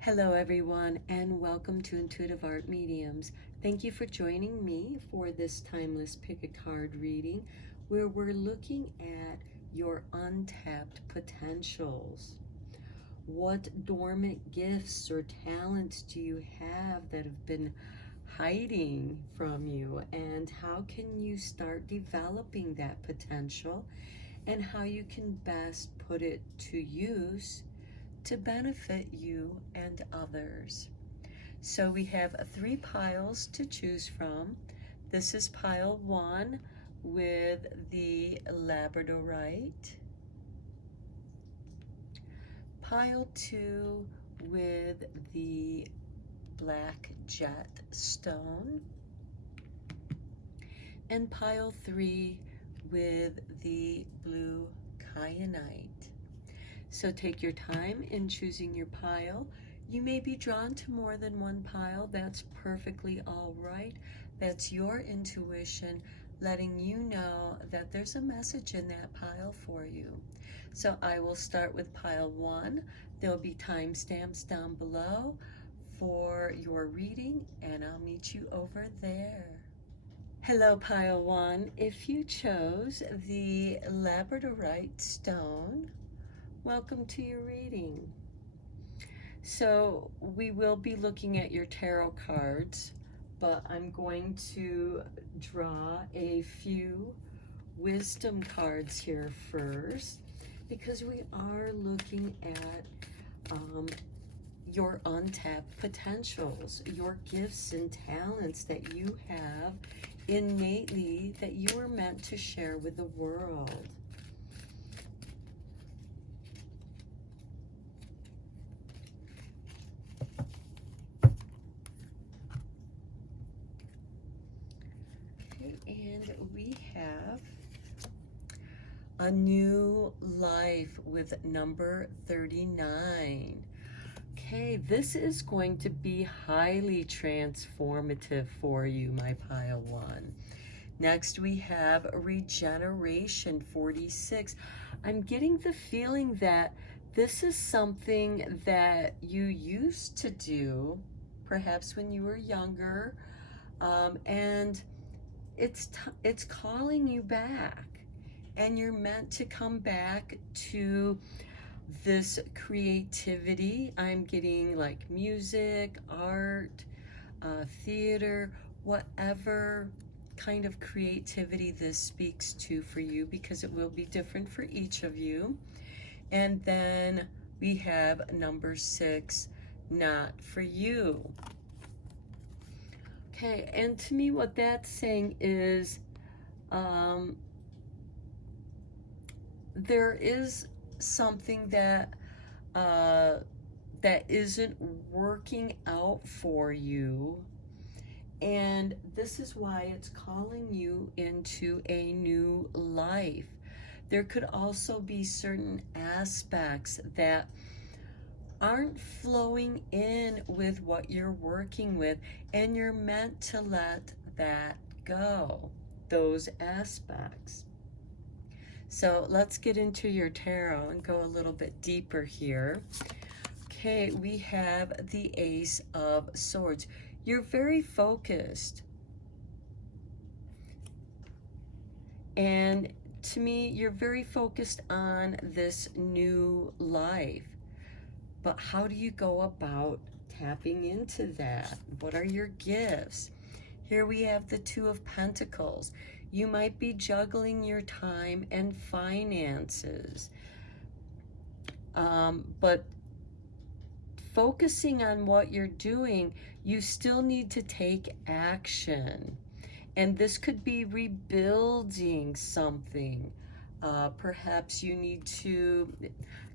Hello everyone, and welcome to Intuitive Art Mediums. Thank you for joining me for this timeless pick a card reading where we're looking at your untapped potentials. What dormant gifts or talents do you have that have been hiding from you, and how can you start developing that potential and how you can best put it to use to benefit you and others. So we have three piles to choose from. This is pile 1 with the labradorite, pile 2 with the black jet stone, and pile 3 with the blue kyanite. So take your time in choosing your pile. You may be drawn to more than one pile. That's perfectly all right. That's your intuition letting you know that there's a message in that pile for you. So I will start with pile 1. There'll be timestamps down below for your reading, and I'll meet you over there. Hello, pile 1. If you chose the labradorite stone, welcome to your reading. So we will be looking at your tarot cards, but I'm going to draw a few wisdom cards here first because we are looking at your untapped potentials, your gifts and talents that you have innately that you are meant to share with the world. And we have a new life with number 39. Okay, this is going to be highly transformative for you, my pile 1. Next, we have regeneration 46. I'm getting the feeling that this is something that you used to do, perhaps when you were younger, and it's calling you back, and you're meant to come back to this creativity. I'm getting like music, art, theater, whatever kind of creativity this speaks to for you, because it will be different for each of you. And then we have number 6, not for you. Okay, and to me what that's saying is there is something that that isn't working out for you, and this is why it's calling you into a new life. There could also be certain aspects that aren't flowing in with what you're working with, and you're meant to let that go, those aspects. So let's get into your tarot and go a little bit deeper here. Okay, we have the Ace of Swords. You're very focused. And to me, you're very focused on this new life. But how do you go about tapping into that? What are your gifts? Here we have the Two of Pentacles. You might be juggling your time and finances, but focusing on what you're doing, you still need to take action. And this could be rebuilding something. Perhaps you need to,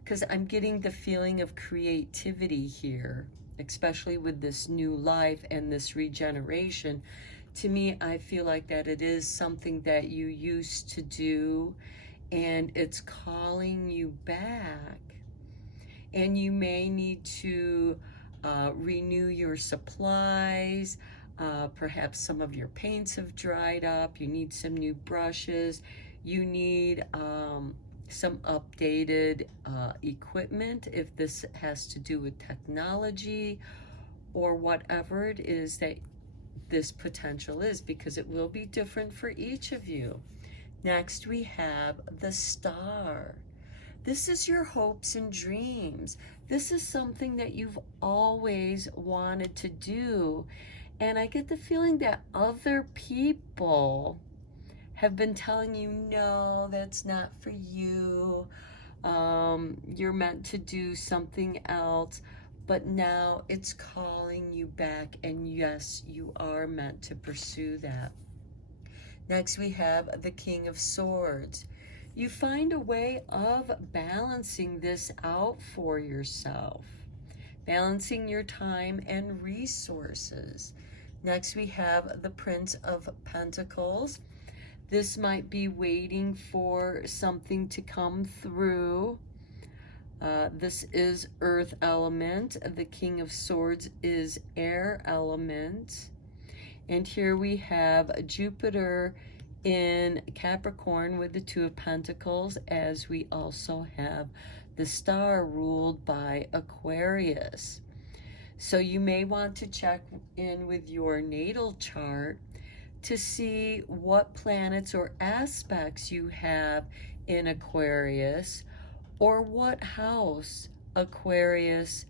because I'm getting the feeling of creativity here, especially with this new life and this regeneration. To me, I feel like that it is something that you used to do, and it's calling you back. And you may need to renew your supplies. Perhaps some of your paints have dried up. You need some new brushes. You need some updated equipment, if this has to do with technology or whatever it is that this potential is, because it will be different for each of you. Next, we have the Star. This is your hopes and dreams. This is something that you've always wanted to do. And I get the feeling that other people have been telling you, no, that's not for you. You're meant to do something else. But now it's calling you back, and yes, you are meant to pursue that. Next, we have the King of Swords. You find a way of balancing this out for yourself, balancing your time and resources. Next, we have the Prince of Pentacles. This might be waiting for something to come through. This is earth element. The King of Swords is air element. And here we have Jupiter in Capricorn with the Two of Pentacles, as we also have the Star ruled by Aquarius. So you may want to check in with your natal chart to see what planets or aspects you have in Aquarius, or what house Aquarius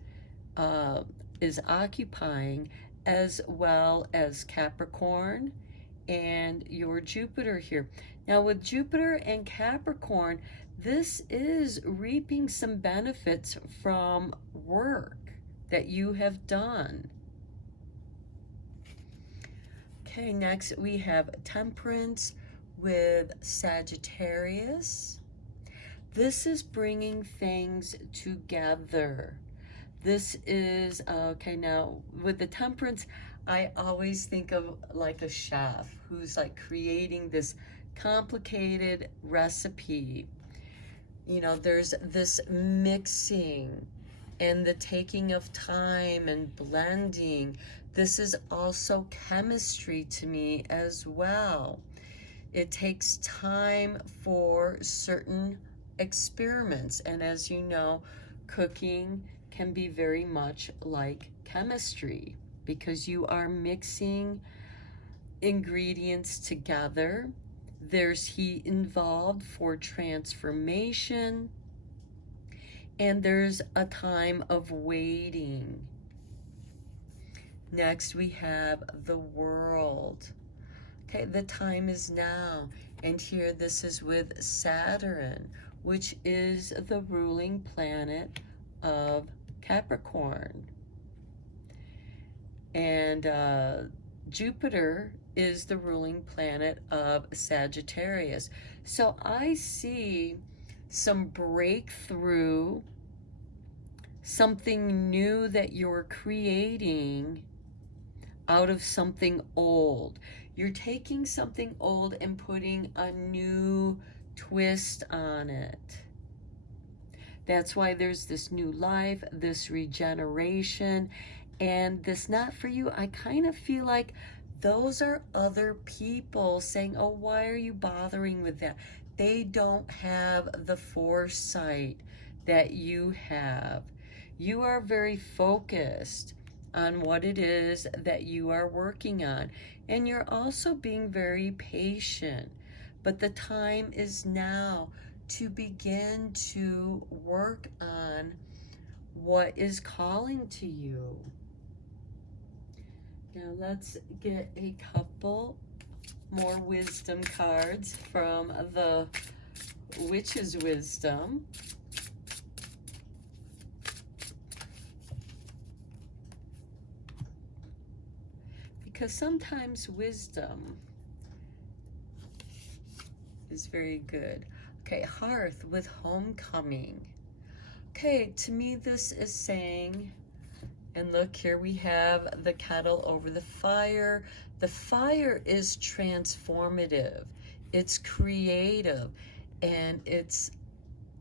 is occupying, as well as Capricorn and your Jupiter here. Now with Jupiter and Capricorn, this is reaping some benefits from work that you have done. Okay, next we have Temperance with Sagittarius. This is bringing things together. This is, okay, now with the Temperance, I always think of like a chef who's like creating this complicated recipe. You know, there's this mixing and the taking of time and blending. This is also chemistry to me as well. It takes time for certain experiments, and as you know, cooking can be very much like chemistry, because you are mixing ingredients together. There's heat involved for transformation, and there's a time of waiting. Next, we have the World. Okay, the time is now. And here, this is with Saturn, which is the ruling planet of Capricorn. And Jupiter is the ruling planet of Sagittarius. So I see some breakthrough, something new that you're creating out of something old. You're taking something old and putting a new twist on it. That's why there's this new life, this regeneration, and this not for you. I kind of feel like those are other people saying, oh, why are you bothering with that? They don't have the foresight that you have. You are very focused on what it is that you are working on. And you're also being very patient. But the time is now to begin to work on what is calling to you. Now let's get a couple more wisdom cards from the Witch's Wisdom. Because sometimes wisdom is very good. Okay, Hearth with Homecoming. Okay, to me this is saying, and look, here we have the kettle over the fire. The fire is transformative. It's creative, and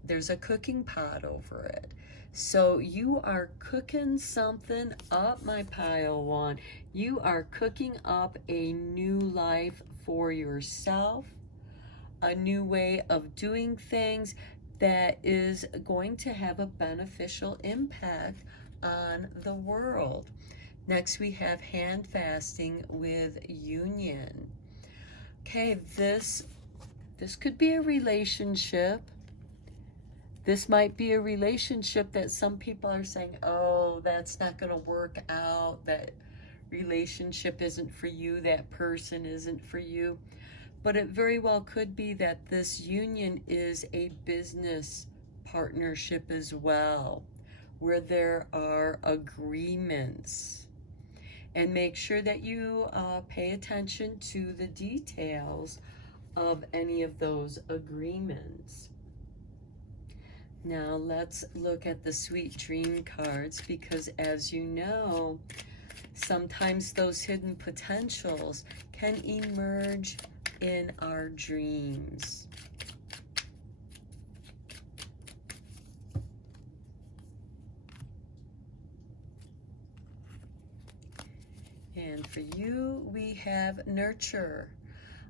there's a cooking pot over it. So you are cooking something up, my pile one. You are cooking up a new life for yourself, a new way of doing things that is going to have a beneficial impact on the world. Next, we have hand fasting with union. Okay, this could be a relationship. This might be a relationship that some people are saying, oh, that's not going to work out. That relationship isn't for you. That person isn't for you. But it very well could be that this union is a business partnership as well, where there are agreements. And make sure that you pay attention to the details of any of those agreements. Now let's look at the sweet dream cards, because as you know, sometimes those hidden potentials can emerge in our dreams. And for you, we have nurture.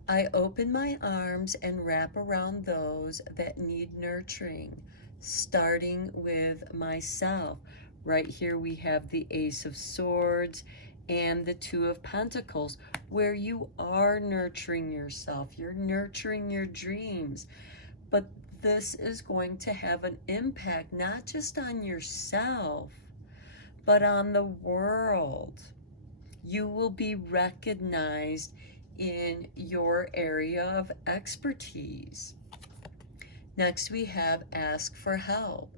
I open my arms and wrap around those that need nurturing, starting with myself. Right here we have the Ace of Swords and the Two of Pentacles, where you are nurturing yourself. You're nurturing your dreams. But this is going to have an impact not just on yourself, but on the world. You will be recognized in your area of expertise. Next, we have ask for help.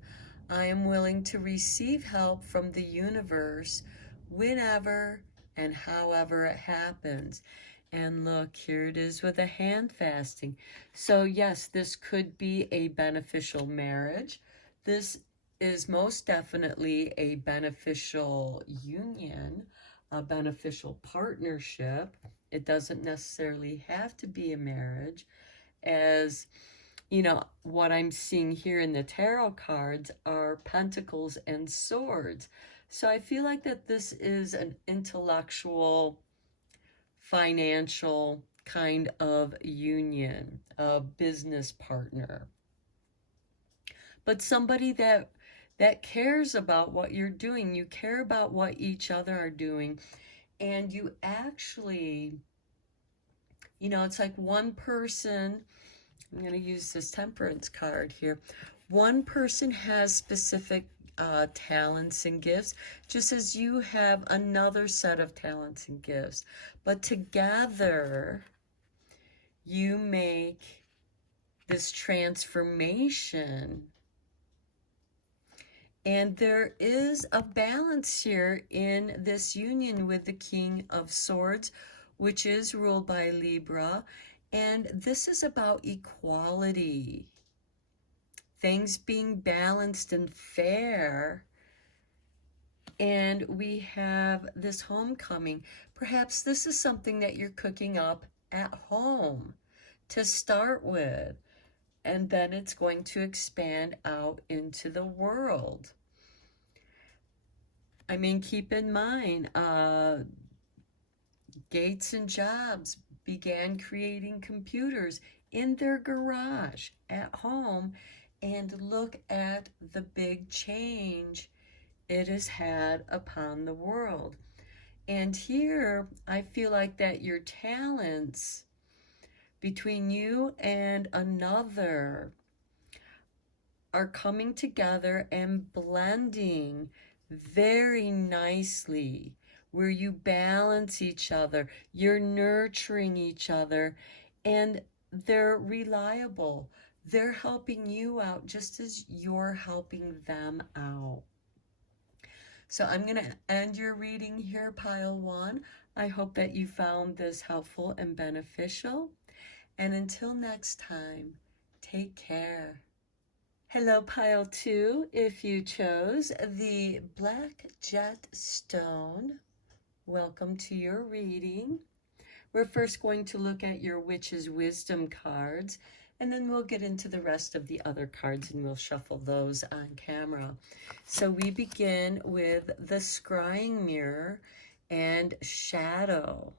I am willing to receive help from the universe whenever and however it happens. And look, here it is with a hand fasting. So yes, this could be a beneficial marriage. This is most definitely a beneficial union, a beneficial partnership. It doesn't necessarily have to be a marriage. As you know, what I'm seeing here in the tarot cards are pentacles and swords. So I feel like that this is an intellectual, financial kind of union, a business partner. But somebody that cares about what you're doing. You care about what each other are doing. And you actually, you know, it's like one person, I'm going to use this temperance card here. One person has specific talents and gifts, just as you have another set of talents and gifts. But together, you make this transformation. And there is a balance here in this union with the King of Swords, which is ruled by Libra. And this is about equality, things being balanced and fair. And we have this homecoming. Perhaps this is something that you're cooking up at home to start with, and then it's going to expand out into the world. I mean, keep in mind, Gates and Jobs began creating computers in their garage at home, and look at the big change it has had upon the world. And here, I feel like that your talents between you and another are coming together and blending very nicely, where you balance each other, you're nurturing each other, and they're reliable. They're helping you out just as you're helping them out. So I'm going to end your reading here, Pile 1. I hope that you found this helpful and beneficial. And until next time, take care. Hello, Pile 2. If you chose the Black Jet Stone, welcome to your reading. We're first going to look at your Witch's Wisdom cards, and then we'll get into the rest of the other cards and we'll shuffle those on camera. So we begin with the Scrying Mirror and Shadow.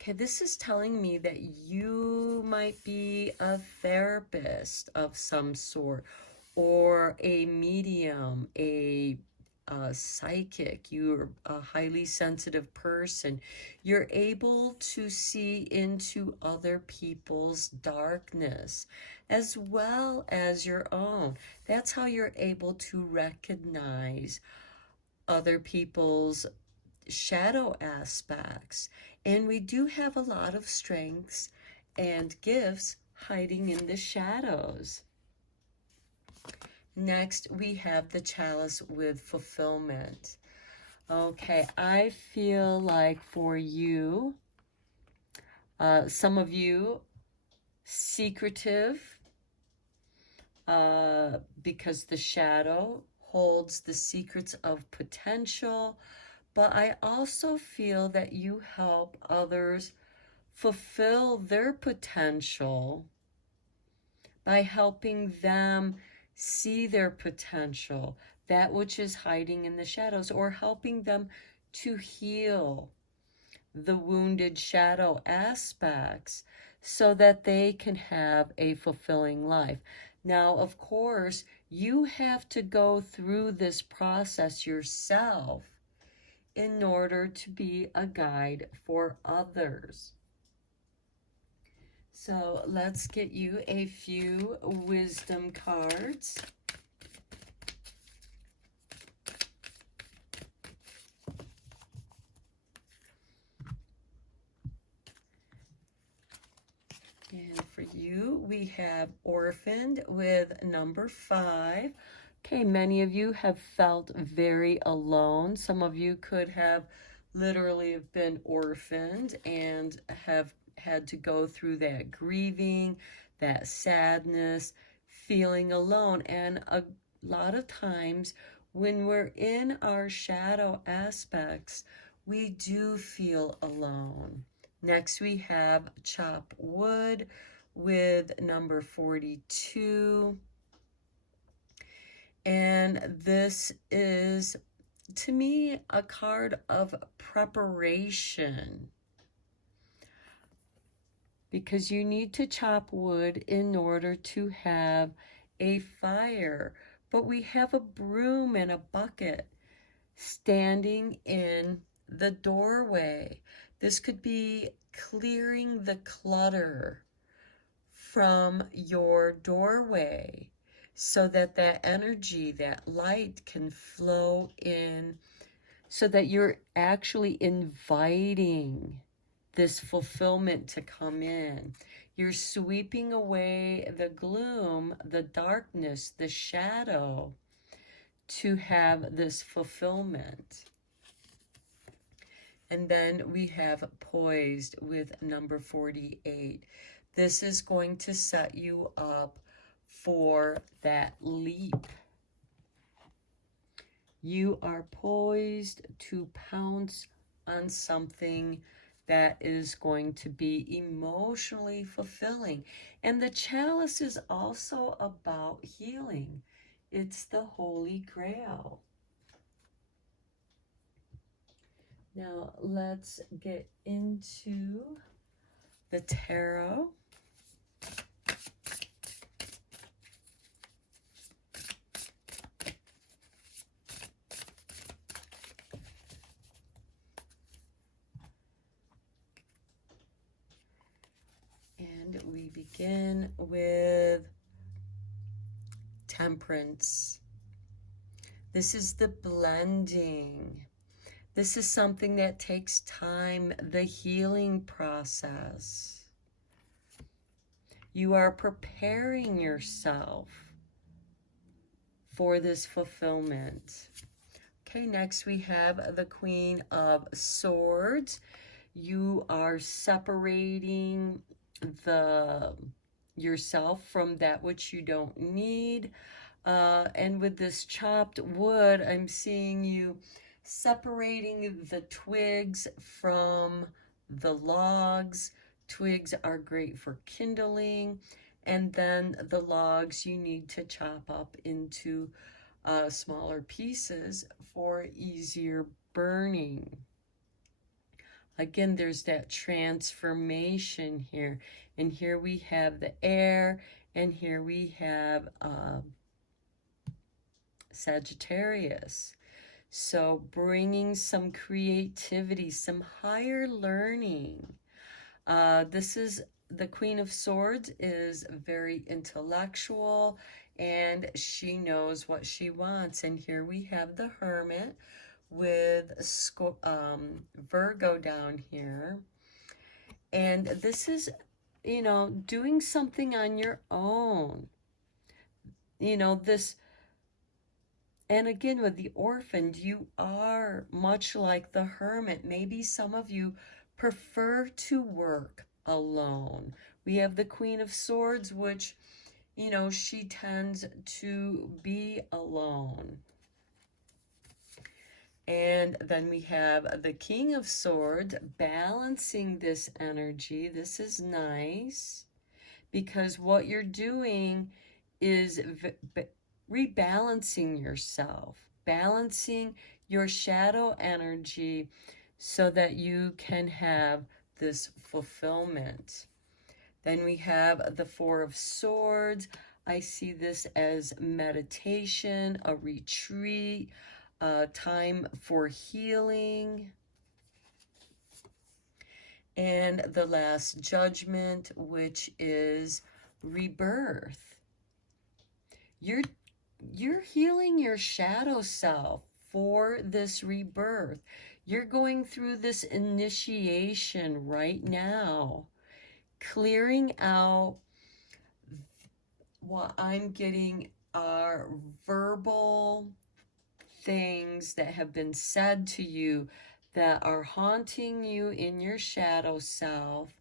Okay, this is telling me that you might be a therapist of some sort, or a medium, a psychic, you're a highly sensitive person, you're able to see into other people's darkness as well as your own. That's how you're able to recognize other people's shadow aspects. And we do have a lot of strengths and gifts hiding in the shadows. Next, we have the chalice with fulfillment. Okay, I feel like for you, some of you, secretive, because the shadow holds the secrets of potential, but I also feel that you help others fulfill their potential by helping them see their potential, that which is hiding in the shadows, or helping them to heal the wounded shadow aspects so that they can have a fulfilling life. Now, of course, you have to go through this process yourself in order to be a guide for others. So let's get you a few wisdom cards. And for you, we have orphaned with number 5. Okay, many of you have felt very alone. Some of you could have literally have been orphaned and have had to go through that grieving, that sadness, feeling alone. And a lot of times when we're in our shadow aspects, we do feel alone. Next, we have chop wood with number 42. And this is, to me, a card of preparation, because you need to chop wood in order to have a fire. But we have a broom and a bucket standing in the doorway. This could be clearing the clutter from your doorway so that that energy, that light can flow in, so that you're actually inviting this fulfillment to come in. You're sweeping away the gloom, the darkness, the shadow to have this fulfillment. And then we have poised with number 48. This is going to set you up for that leap. You are poised to pounce on something that is going to be emotionally fulfilling. And the chalice is also about healing. It's the Holy Grail. Now let's get into the tarot. And we begin with Temperance. This is the blending. This is something that takes time, the healing process. You are preparing yourself for this fulfillment. Okay, next we have the Queen of Swords. You are separating yourself from that which you don't need. And with this chopped wood, I'm seeing you separating the twigs from the logs. Twigs are great for kindling, and then the logs you need to chop up into smaller pieces for easier burning. Again, there's that transformation here. And here we have the air, and here we have Sagittarius. So bringing some creativity, some higher learning. This is the Queen of Swords is very intellectual, and she knows what she wants. And here we have the Hermit with Virgo down here. And this is, doing something on your own. This, and again, with the orphaned, you are much like the Hermit. Maybe some of you prefer to work alone. We have the Queen of Swords, which, she tends to be alone. And then we have the King of Swords balancing this energy. This is nice because what you're doing is rebalancing yourself, balancing your shadow energy so that you can have this fulfillment. Then we have the Four of Swords. I see this as meditation, a retreat, time for healing. And the Last Judgment, which is rebirth. You're healing your shadow self for this rebirth. You're going through this initiation right now, clearing out what I'm getting are verbal things that have been said to you that are haunting you in your shadow self,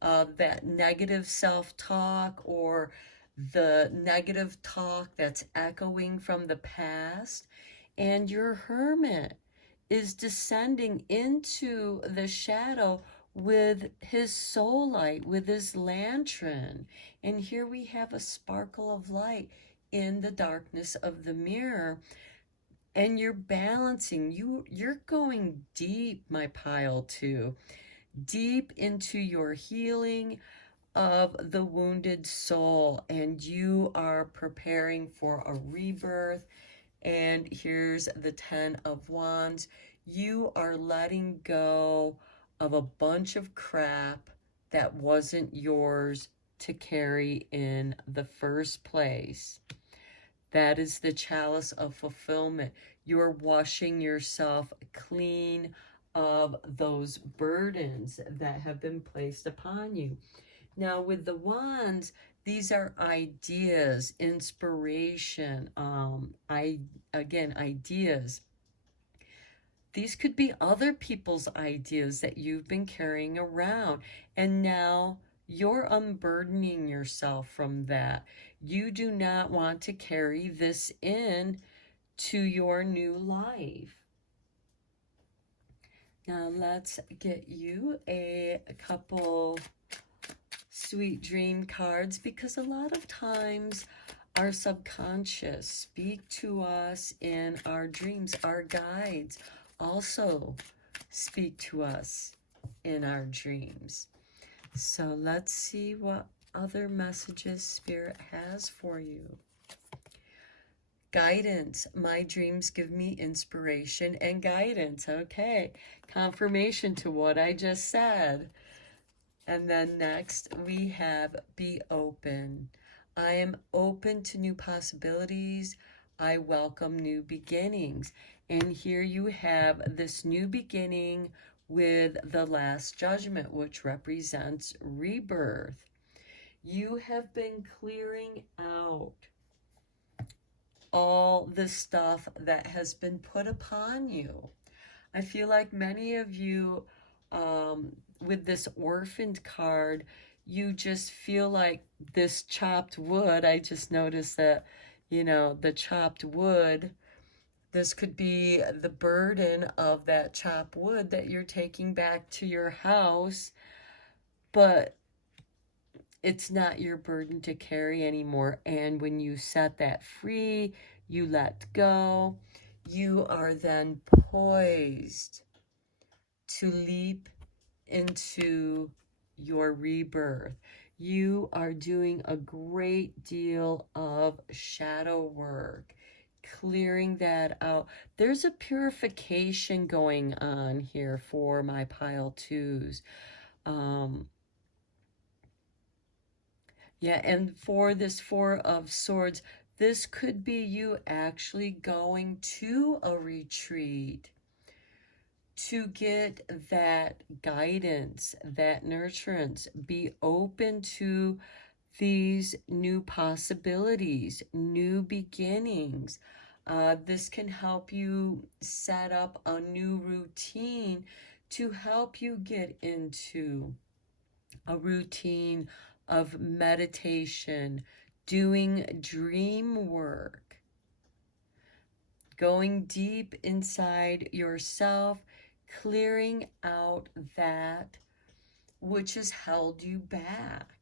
that negative self-talk or the negative talk that's echoing from the past. And your Hermit is descending into the shadow with his soul light, with his lantern. And here we have a sparkle of light in the darkness of the mirror. And you're balancing, you're going deep, my pile two, deep into your healing of the wounded soul, and you are preparing for a rebirth. And here's the Ten of Wands. You are letting go of a bunch of crap that wasn't yours to carry in the first place. That is the chalice of fulfillment. You're washing yourself clean of those burdens that have been placed upon you. Now, with the wands, these are ideas, inspiration, ideas. These could be other people's ideas that you've been carrying around, and now you're unburdening yourself from that. You do not want to carry this in to your new life. Now let's get you a couple sweet dream cards, because a lot of times our subconscious speak to us in our dreams. Our guides also speak to us in our dreams. So let's see what other messages Spirit has for you. Guidance. My dreams give me inspiration and guidance. Okay, confirmation to what I just said. And then next we have be open. I am open to new possibilities. I welcome new beginnings. And here you have this new beginning with the Last Judgment, which represents rebirth. You have been clearing out all the stuff that has been put upon you. I feel like many of you, with this orphaned card, you just feel like this chopped wood. I just noticed that, the chopped wood, this could be the burden of that chopped wood that you're taking back to your house, but it's not your burden to carry anymore. And when you set that free, you let go, you are then poised to leap into your rebirth. You are doing a great deal of shadow work. clearing that out. There's a purification going on here for my pile twos. Yeah, and for this Four of Swords, this could be you actually going to a retreat to get that guidance, that nurturance. Be open to these new possibilities, new beginnings. This can help you set up a new routine to help you get into a routine of meditation, doing dream work, going deep inside yourself, clearing out that which has held you back.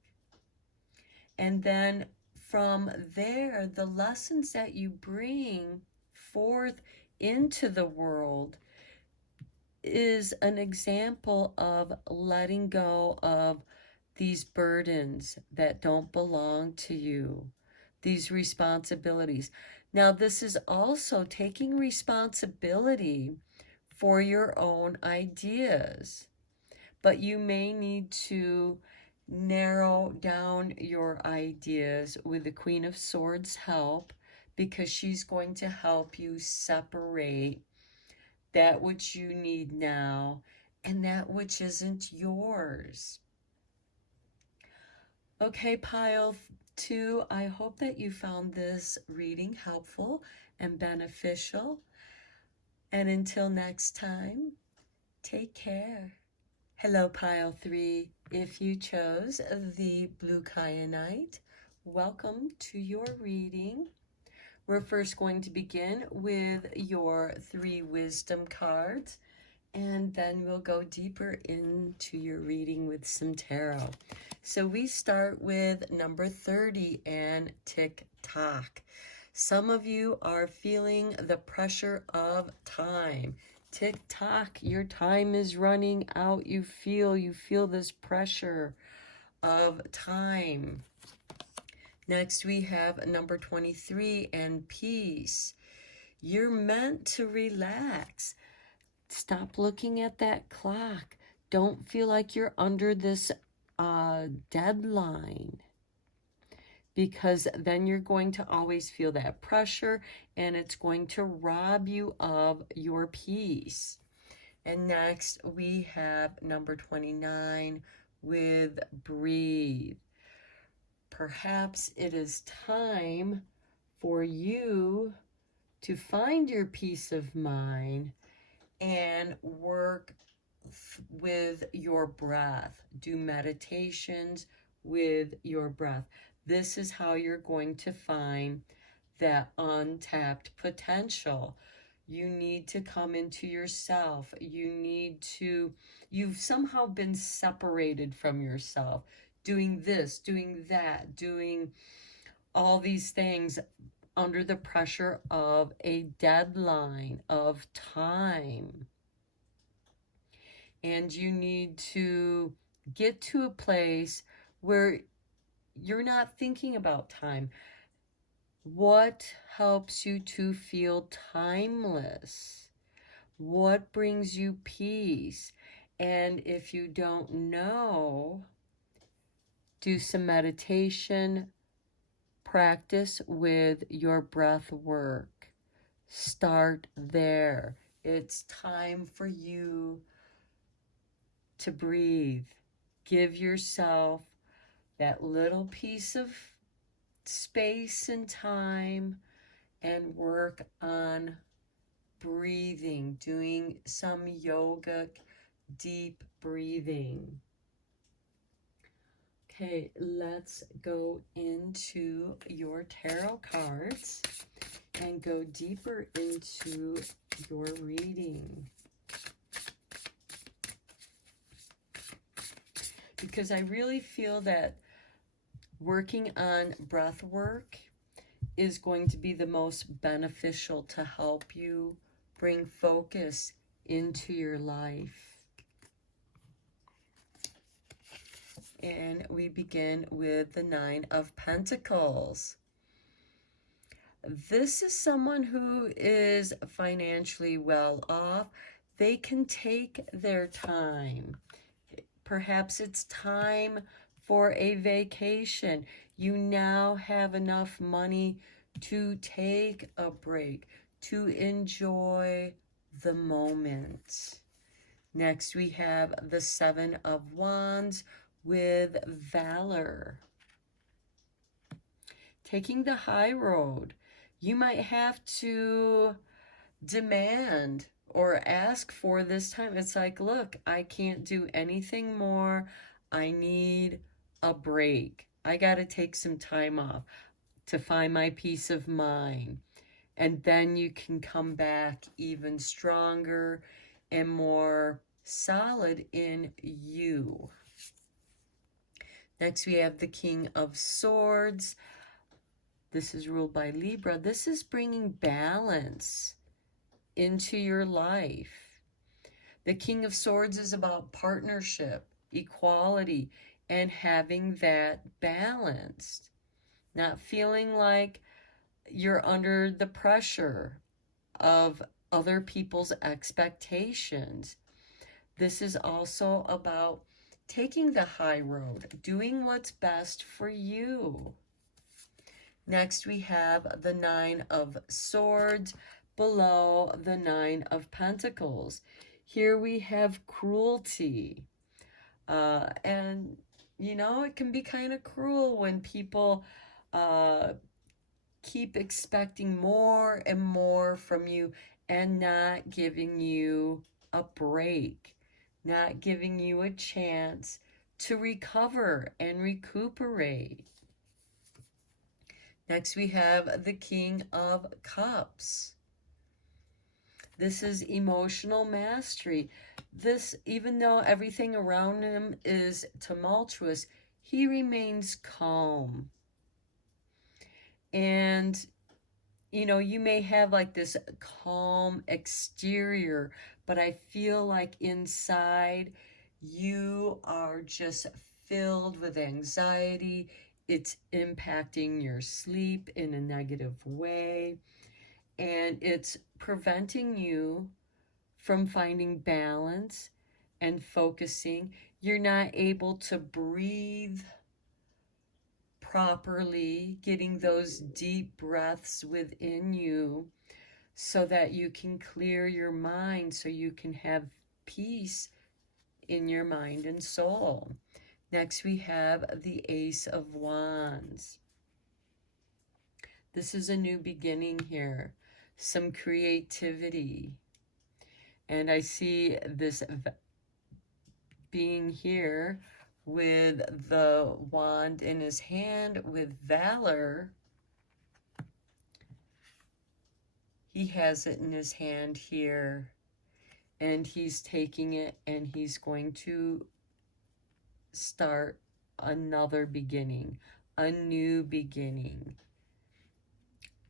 And then from there, the lessons that you bring forth into the world is an example of letting go of these burdens that don't belong to you, these responsibilities. Now, this is also taking responsibility for your own ideas, but you may need to narrow down your ideas with the Queen of Swords' help, because she's going to help you separate that which you need now and that which isn't yours. Okay, pile two, I hope that you found this reading helpful and beneficial. And until next time, take care. Hello, pile three. If you chose the blue kyanite, welcome to your reading. We're first going to begin with your 3 wisdom cards, and then we'll go deeper into your reading with some tarot. So we start with number 30 and tick-tock. Some of you are feeling the pressure of time. Tick-tock, your time is running out. You feel this pressure of time. Next, we have number 23 and peace. You're meant to relax. Stop looking at that clock. Don't feel like you're under this deadline, because then you're going to always feel that pressure and it's going to rob you of your peace. And next, we have number 29 with breathe. Perhaps it is time for you to find your peace of mind and work with your breath. Do meditations with your breath. This is how you're going to find that untapped potential. You need to come into yourself. You've somehow been separated from yourself, doing this, doing that, doing all these things under the pressure of a deadline of time. And you need to get to a place where you're not thinking about time. What helps you to feel timeless? What brings you peace? And if you don't know, do some meditation, practice with your breath work. Start there. It's time for you to breathe. Give yourself that little piece of space and time and work on breathing, doing some yogic deep breathing. Okay, let's go into your tarot cards and go deeper into your reading. Because I really feel that working on breath work is going to be the most beneficial to help you bring focus into your life. And we begin with the 9 of Pentacles. This is someone who is financially well off. They can take their time. Perhaps it's time for a vacation. You now have enough money to take a break, to enjoy the moment. Next, we have the Seven of Wands with valor. Taking the high road. You might have to demand or ask for this time. It's like, look, I can't do anything more. I need a break. I got to take some time off to find my peace of mind. And then you can come back even stronger and more solid in you. Next, we have the King of Swords. This is ruled by Libra. This is bringing balance into your life. The King of Swords is about partnership, equality, and having that balanced. Not feeling like you're under the pressure of other people's expectations. This is also about taking the high road, doing what's best for you. Next, we have the Nine of Swords below the Nine of Pentacles. Here we have cruelty. And, you know, it can be kind of cruel when people keep expecting more and more from you and not giving you a break, not giving you a chance to recover and recuperate. Next, we have the King of Cups. This is emotional mastery. This, even though everything around him is tumultuous, he remains calm. And, you know, you may have like this calm exterior, but I feel like inside you are just filled with anxiety. It's impacting your sleep in a negative way, and it's preventing you from finding balance and focusing. You're not able to breathe properly, getting those deep breaths within you so that you can clear your mind, so you can have peace in your mind and soul. Next, we have the Ace of Wands. This is a new beginning here, some creativity. And I see this being here with the wand in his hand with valor. He has it in his hand here, and he's taking it and he's going to start another beginning, a new beginning,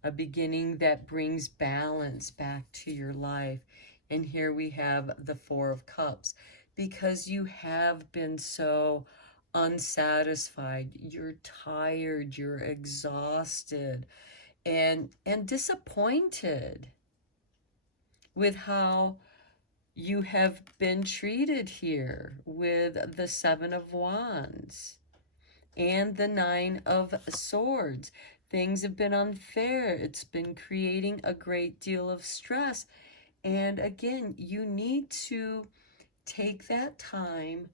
a beginning that brings balance back to your life. And here we have the Four of Cups, because you have been so unsatisfied, you're tired, you're exhausted, and disappointed with how you have been treated here with the Seven of Wands and the Nine of Swords. Things have been unfair. It's been creating a great deal of stress. And again, you need to take that time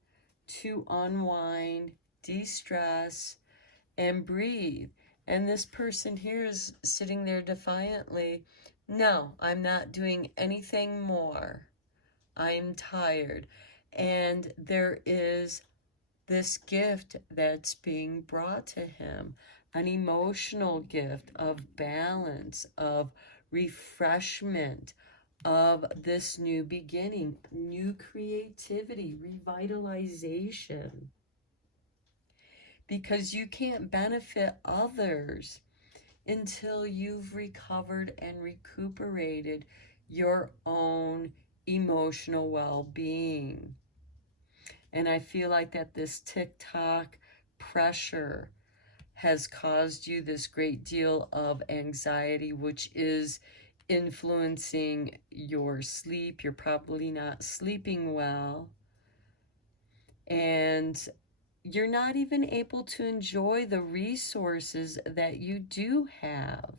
to unwind, de-stress, and breathe. And this person here is sitting there defiantly. No, I'm not doing anything more. I'm tired. And there is this gift that's being brought to him, an emotional gift of balance, of refreshment, of this new beginning, new creativity, revitalization. Because you can't benefit others until you've recovered and recuperated your own emotional well-being. And I feel like that this TikTok pressure has caused you this great deal of anxiety, which is influencing your sleep. You're probably not sleeping well, and you're not even able to enjoy the resources that you do have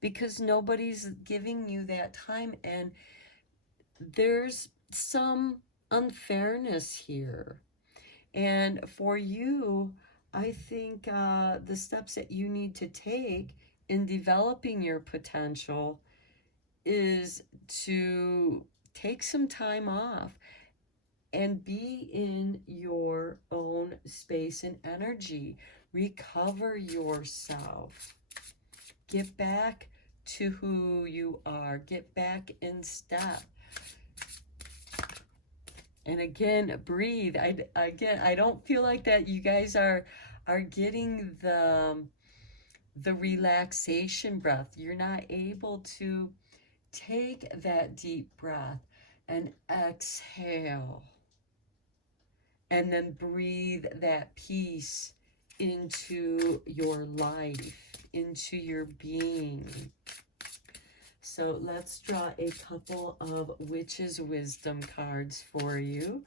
because nobody's giving you that time, and there's some unfairness here. And for you, I think the steps that you need to take in developing your potential is to take some time off and be in your own space and energy. Recover yourself. Get back to who you are. Get back in step. And again, breathe. I don't feel like that you guys are getting the relaxation breath. You're not able to take that deep breath and exhale. And then breathe that peace into your life, into your being. So let's draw a couple of Witch's Wisdom cards for you.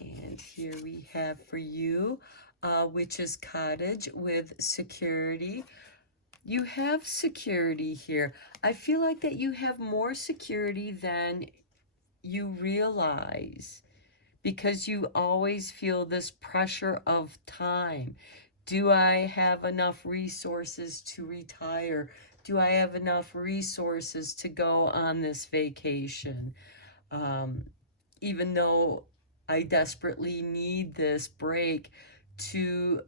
And here we have for you Witch's Cottage with security. You have security here. I feel like that you have more security than you realize because you always feel this pressure of time. Do I have enough resources to retire? Do I have enough resources to go on this vacation? Even though I desperately need this break to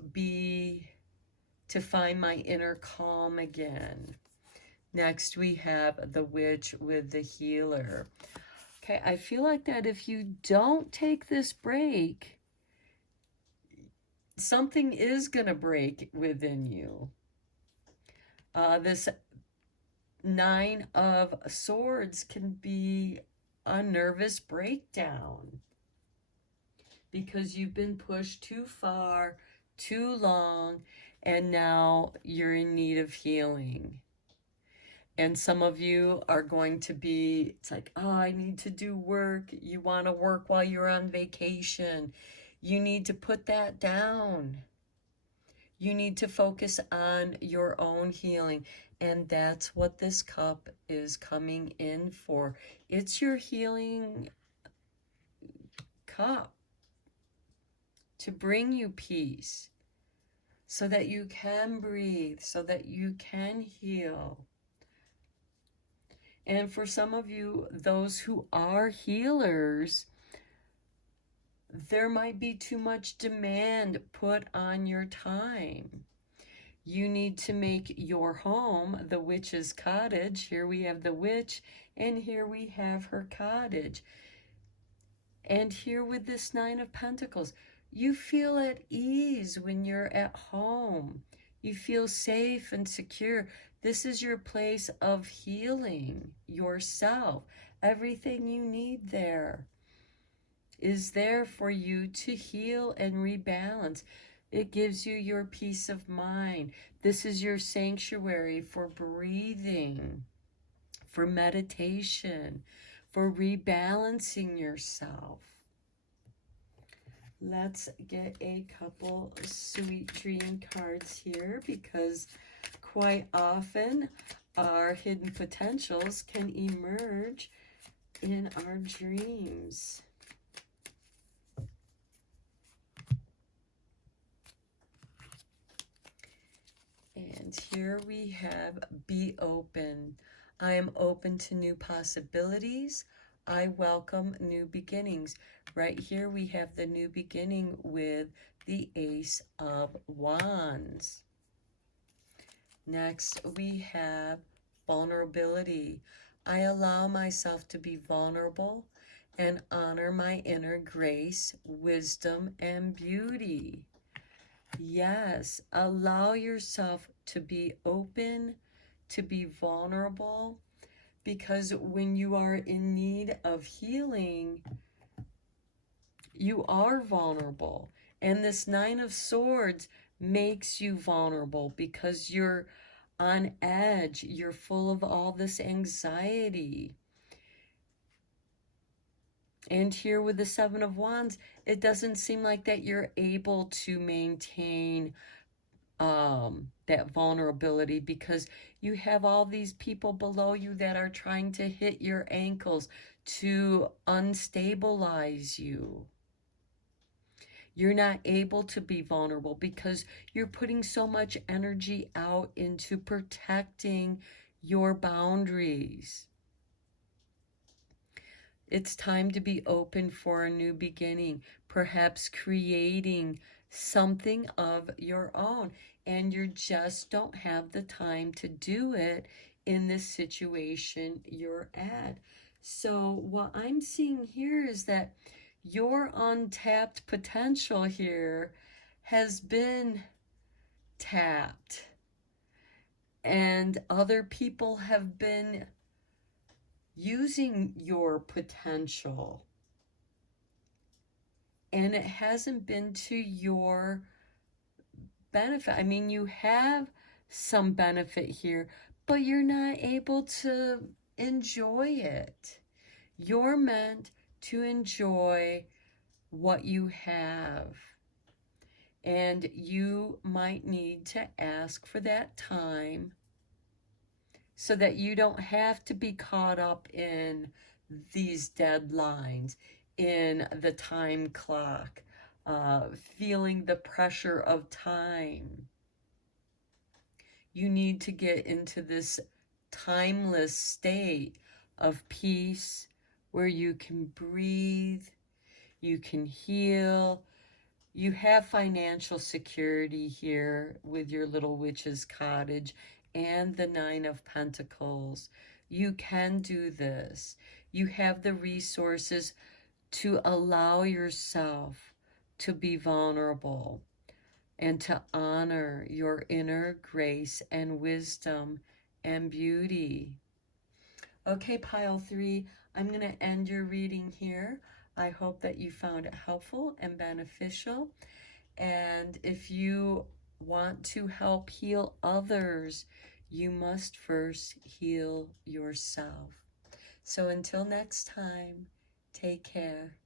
find my inner calm again. Next, we have the Witch with the Healer. Okay, I feel like that if you don't take this break, something is going to break within you. This Nine of Swords can be a nervous breakdown because you've been pushed too far, too long, and now you're in need of healing. And some of you are going to be, it's like, oh, I need to do work. You want to work while you're on vacation. You need to put that down. You need to focus on your own healing. And that's what this cup is coming in for. It's your healing cup to bring you peace so that you can breathe, so that you can heal. And for some of you, those who are healers, there might be too much demand put on your time. You need to make your home the witch's cottage. Here we have the witch, and here we have her cottage. And here with this Nine of Pentacles, you feel at ease when you're at home. You feel safe and secure. This is your place of healing yourself. Everything you need there is there for you to heal and rebalance. It gives you your peace of mind. This is your sanctuary for breathing, for meditation, for rebalancing yourself. Let's get a couple sweet dream cards here, because quite often our hidden potentials can emerge in our dreams. And here we have be open. I am open to new possibilities. I welcome new beginnings. Right here we have the new beginning with the Ace of Wands. Next we have vulnerability. I allow myself to be vulnerable and honor my inner grace, wisdom, and beauty. Yes, allow yourself to be open, to be vulnerable, because when you are in need of healing, You are vulnerable. And this Nine of Swords makes you vulnerable because you're on edge. You're full of all this anxiety. And here with the Seven of Wands, it doesn't seem like that you're able to maintain that vulnerability because you have all these people below you that are trying to hit your ankles to unstabilize you. You're not able to be vulnerable because you're putting so much energy out into protecting your boundaries. It's time to be open for a new beginning, perhaps creating something of your own, and you just don't have the time to do it in this situation you're at. So what I'm seeing here is that your untapped potential here has been tapped, and other people have been using your potential, and it hasn't been to your benefit. I mean, you have some benefit here, but you're not able to enjoy it. You're meant to enjoy what you have, and you might need to ask for that time so that you don't have to be caught up in these deadlines, in the time clock, feeling the pressure of time. You need to get into this timeless state of peace where you can breathe, you can heal. You have financial security here with your little witch's cottage and the Nine of Pentacles. You can do this. You have the resources to allow yourself to be vulnerable and to honor your inner grace and wisdom and beauty. Okay, pile 3, I'm going to end your reading here. I hope that you found it helpful and beneficial. And if you want to help heal others, you must first heal yourself. So until next time, take care.